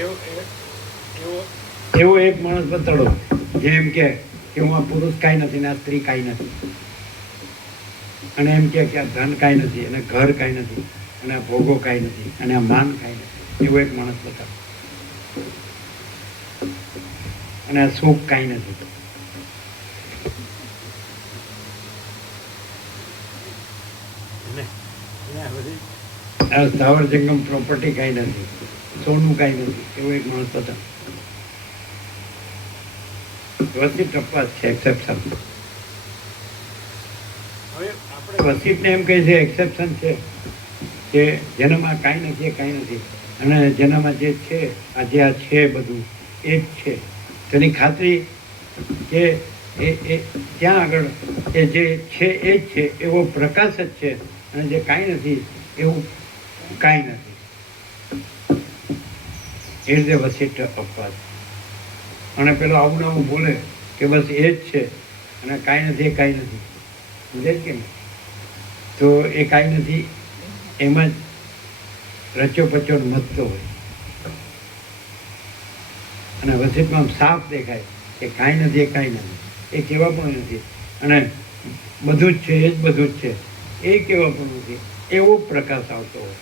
એવો એવો એક માણસ બતાડો જેમ કે હું આ પુરુષ કાંઈ નથી ને આ સ્ત્રી કાંઈ નથી, અને એમ કે આ ધન કાંઈ નથી અને ઘર કાંઈ નથી અને આ ભોગો કાંઈ નથી અને આ માન કાંઈ નથી, એવો એક માણસ બતાડો. અને આ સુખ કાંઈ નથી. આ સ્થાવર જંગમ પ્રોપર્ટી કાંઈ નથી, સોનું કાંઈ નથી, એવો એક માણસ બતાડો. વસીત અપવાદ છે, એક્સેપ્શન. હવે આપણે વસીતને એમ કહે છે એક્સેપ્શન છે કે જેનામાં કાંઈ નથી એ કાંઈ નથી, અને જેનામાં જે છે આજે આ છે બધું એ જ છે, તેની ખાતરી કે એ ત્યાં આગળ એ જે છે એ જ છે એવો પ્રકાશ જ છે, અને જે કાંઈ નથી એવું કાંઈ નથી. એ રીતે વસીત અપવાદ. અને પેલો આવું આવું બોલે કે બસ એ જ છે અને કાંઈ નથી એ કાંઈ નથી, સમજે કે નહીં? તો એ કાંઈ નથી એમાં જ રચ્યો પચ્યો મતતો હોય. અને વસીતમાં સાફ દેખાય કે કાંઈ નથી એ કાંઈ નથી, એ કેવા પણ નથી, અને બધું જ છે એ જ બધું જ છે, એ કેવા પણ નથી. એવો પ્રકાશ આવતો હોય,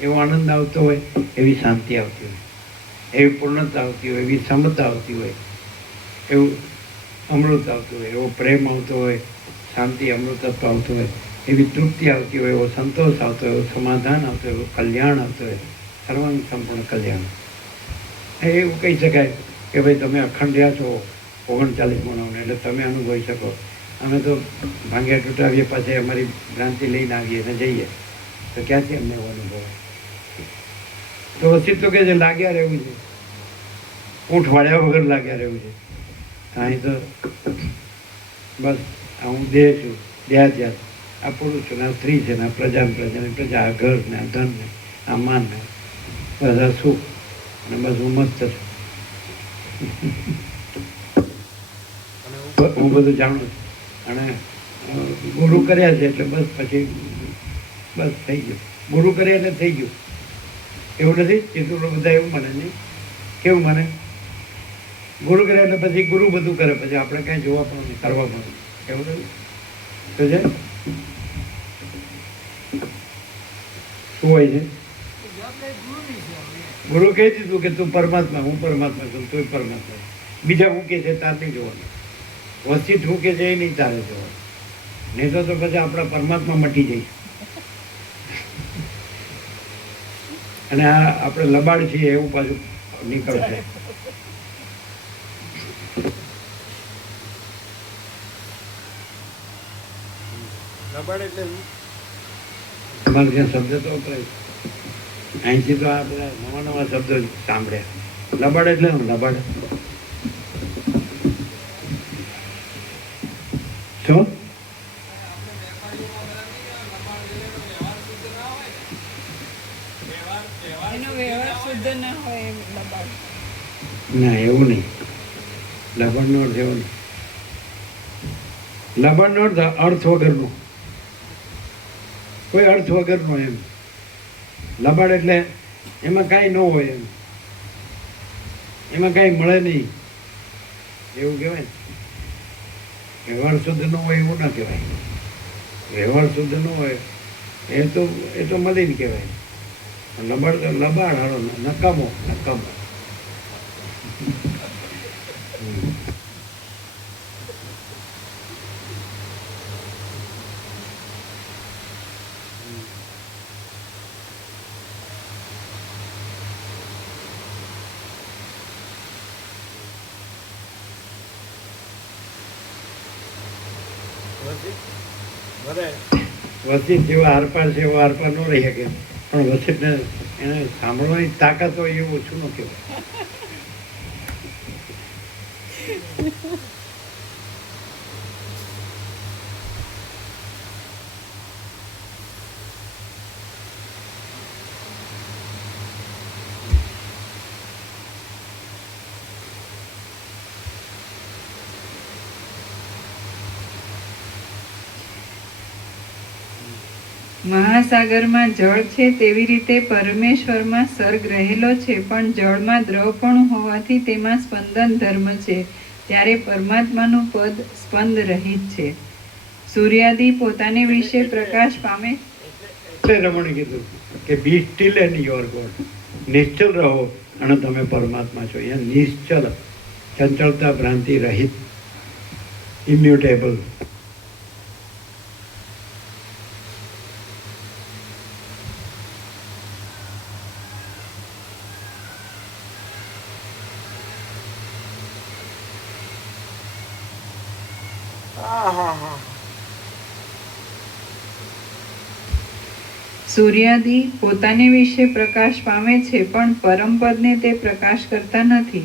એવો આનંદ આવતો હોય, એવી શાંતિ આવતી હોય, એવી પૂર્ણતા આવતી હોય, એવી સમતા આવતી હોય, એવું અમૃત આવતું હોય, એવો પ્રેમ આવતો હોય, શાંતિ અમૃતત્વ આવતું હોય, એવી તૃપ્તિ આવતી હોય, એવો સંતોષ આવતો હોય, એવું સમાધાન આવતું હોય, એવું કલ્યાણ આવતું હોય, સર્વાંગ સંપૂર્ણ કલ્યાણ. એવું કહી શકાય કે ભાઈ તમે અખંડ રહ્યા છો 39 મહિનાઓને, એટલે તમે અનુભવી શકો. અમે તો ભાંગ્યા તૂટાવીએ પાછી અમારી ભ્રાંતિ લઈને આવીએ અને જઈએ, તો ક્યાંથી અમને એવો અનુભવ? તો વસીત તો કે છે લાગ્યા રહેવું છે, ઊંઠ વાળ્યા વગર લાગ્યા રહેવું છે. અહીં તો બસ આ હું દેહ છું, દેહાધ્યાસ, આ પુરુષ છું ને આ સ્ત્રી છે ને આ પ્રજા પ્રજા, આ ઘર ને આ ધન ને આ માન ને બસ આ સુખ, અને બસ હું મસ્ત છું. હું બધું જાણું છું, અને ગુરુ કર્યા છે એટલે બસ પછી બસ થઈ ગયું. ગુરુ કર્યા એટલે થઈ ગયું એવું નથી. ચિત્રો બધા એવું મને નહીં. કેવું મને? ગુરુ કર્યા એટલે પછી ગુરુ બધું કરે, પછી આપણે કાંઈ જોવા પણ નહીં, કરવા પણ નહીં, એવું નથી. તો છે શું હોય છે? ગુરુ કહી દીધું કે તું પરમાત્મા, હું પરમાત્મા છું, તું પરમાત્મા. બીજા હું કે છે તાર નહીં જોવાનું, વસ્તી હું કે છે એ નહીં તારે જોવાનું, નહીં તો પછી આપણા પરમાત્મા મટી જાય. અને આ આપણે લબાડ છીએ એવું પાછું નીકળશે. લબાડ એટલે તમારે ત્યાં શબ્દ તો વપરાય, અહીંથી તો આ બધા નવા નવા શબ્દો સાંભળ્યા. લબાડ એટલે લબાડ શું? ના એવું નહીં. લબાડનો અર્થ એવો નહીં. લબાડનો અર્થ અર્થ વગરનો, કોઈ અર્થ વગરનો એમ. લબાડ એટલે એમાં કાંઈ ન હોય, એમ એમાં કાંઈ મળે નહીં એવું કહેવાય. વ્યવહાર શુદ્ધ ન હોય એવું ના કહેવાય. વ્યવહાર શુદ્ધ ન હોય એ તો મલિન કહેવાય. લબાડ લબાડ હારો નકામો નકામો. વસીત જેવો આરપાર છે એવો આરપાર ન રહી શકે, પણ વસીતને એને સાંભળવાની તાકાત હોય એવું ઓછું ન કહેવાય. મહાસાગરમાં જળ છે તેવી રીતે પરમેશ્વરમાં સર્ગ રહેલો છે, પણ જળમાં દ્રવપણું હોવાથી તેમાં સ્પંદન ધર્મ છે, ત્યારે પરમાત્માનું પદ સ્પંદ રહિત છે. સૂર્યાદિ પોતાને વિશે પ્રકાશ પામે. રમણે કીધું કે be still and your God, નિશ્ચલ રહો અને તમે પરમાત્મા છો. અહીંયા નિશ્ચલ, ચંચળતા ભ્રાંતિ રહિત, ઇમ્યુટેબલ. સૂર્યાદિ પોતાને વિશે પ્રકાશ પામે છે, પણ પરમપદને તે પ્રકાશ કરતા નથી.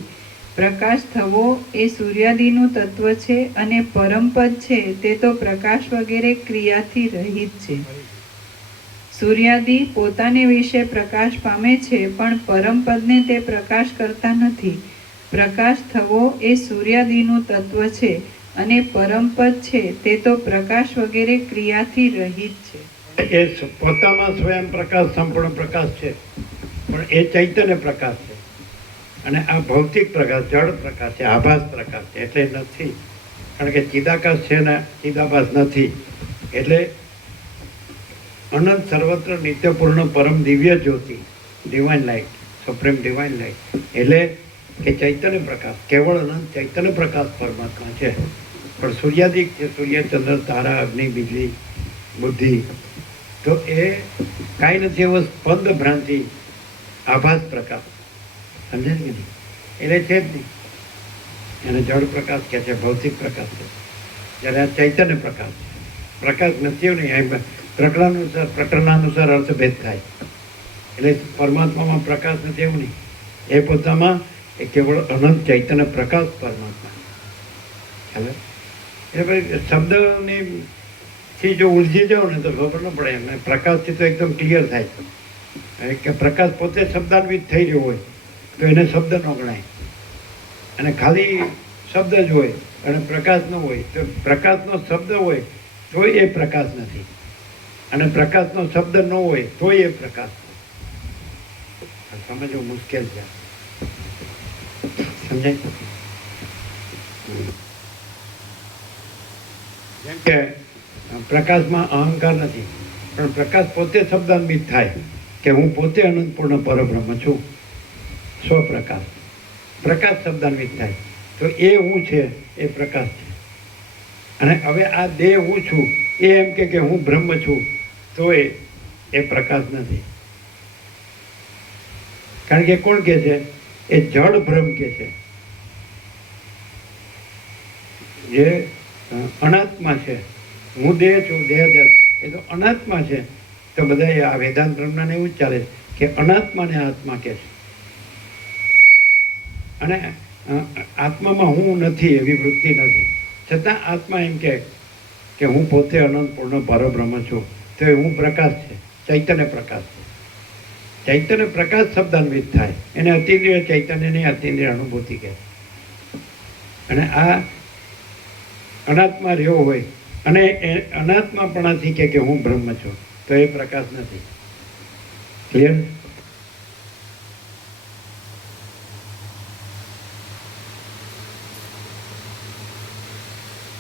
પ્રકાશ થવો એ સૂર્યાદિનું તત્વ છે, અને પરમપદ છે તે તો પ્રકાશ વગેરે ક્રિયાથી રહિત છે. સૂર્યાદિ પોતાને વિશે પ્રકાશ પામે છે, પણ પરમપદને તે પ્રકાશ કરતા નથી. પ્રકાશ થવો એ સૂર્યાદિનું તત્વ છે, અને પરમપદ છે તે તો પ્રકાશ વગેરે ક્રિયાથી રહિત છે. એ પોતામાં સ્વયં પ્રકાશ, સંપૂર્ણ પ્રકાશ છે, પણ એ ચૈતન્ય પ્રકાશ છે. અને આ ભૌતિક પ્રકાશ, જળ પ્રકાશ છે, આભાસ પ્રકાશ છે, એટલે નથી. કારણ કે ચિદાકાશ છે ને ચિદાભાસ નથી. એટલે અનંત સર્વત્ર નિત્યપૂર્ણ પરમ દિવ્ય જ્યોતિ, divine light, supreme divine light, એટલે કે ચૈતન્ય પ્રકાશ, કેવળ અનંત ચૈતન્ય પ્રકાશ પરમાત્મા છે. પણ સૂર્યાદિક છે, સૂર્ય, ચંદ્ર, તારા, અગ્નિ, બીજળી, બુદ્ધિ, તો એ કાંઈ નથી એવો સ્પંદ ભ્રાંતિ, આભાસ પ્રકાશ. સમજે કે નહીં? એટલે છે જ નહીં. એને જળ પ્રકાશ કહે છે, ભૌતિક પ્રકાશ છે. જ્યારે આ ચૈતન્ય પ્રકાશ છે. પ્રકાશ નથી એવું નહીં, પ્રકરણાનુસાર અર્થભેદ થાય. એટલે પરમાત્મામાં પ્રકાશ નથી એવું નહીં. એ પોતામાં એ કેવળ અનંત ચૈતન્ય પ્રકાશ પરમાત્મા. ખ્યાલ? એટલે ભાઈ શબ્દની થી જો ઉલઝી જાઓ ને તો ખબર ન પડે. એમને પ્રકાશથી તો એકદમ ક્લિયર થાય કે પ્રકાશ પોતે શબ્દાન્વિત થઈ રહ્યો હોય તો એને શબ્દ ન ગણાય, અને ખાલી શબ્દ જ હોય અને પ્રકાશ ન હોય તો પ્રકાશનો શબ્દ હોય તો એ પ્રકાશ નથી, અને પ્રકાશનો શબ્દ ન હોય તો એ પ્રકાશ. સમજવું મુશ્કેલ છે. સમજાય? જેમ કે પ્રકાશમાં અહંકાર નથી, પણ પ્રકાશ પોતે શબ્દાન્વિત થાય કે હું પોતે અનંતપૂર્ણ પરબ્રહ્મ છું. સ્વપ્રકાશ, પ્રકાશ શબ્દાન્વિત થાય તો એ હું છે એ પ્રકાશ છે. અને હવે આ દેહ હું છું એ એમ કે હું બ્રહ્મ છું તો એ પ્રકાશ નથી. કારણ કે કોણ કે છે? એ જળ ભ્રમ કે છે, જે અનાત્મા છે. હું દેહ છું, દેહ એ તો અનાત્મા છે. તો બધા આ વેદાંત બ્રહ્મને એવું જ ચાલે કે અનાત્માને આત્મા કે છે, અને આત્મામાં હું નથી એવી વૃત્તિ નથી. છતાં આત્મા એમ કે હું પોતે અનંતપૂર્ણ પરબ્રહ્મ છું, તો એ હું પ્રકાશ છે, ચૈતન્ય પ્રકાશ છે. ચૈતન્ય પ્રકાશ શબ્દાન્વિત થાય એને અતિન્દ્રિય ચૈતન્યની અતિન્દ્રિય અનુભૂતિ કહે. અને આ અનાત્મા રહ્યો હોય અને એ અનાત્માપણાથી કે હું બ્રહ્મ છું તો એ પ્રકાશ નથી. ક્લિયર?